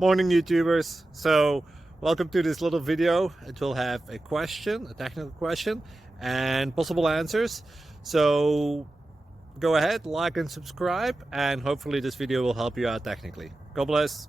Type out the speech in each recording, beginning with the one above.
Morning YouTubers. So welcome to this little video. It will have a question, a technical question, and possible answers. So go ahead, like and subscribe, and hopefully this video will help you out technically. God bless.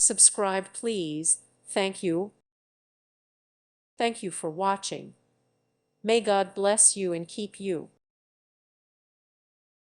Subscribe, please. Thank you. Thank you for watching. May God bless you and keep you.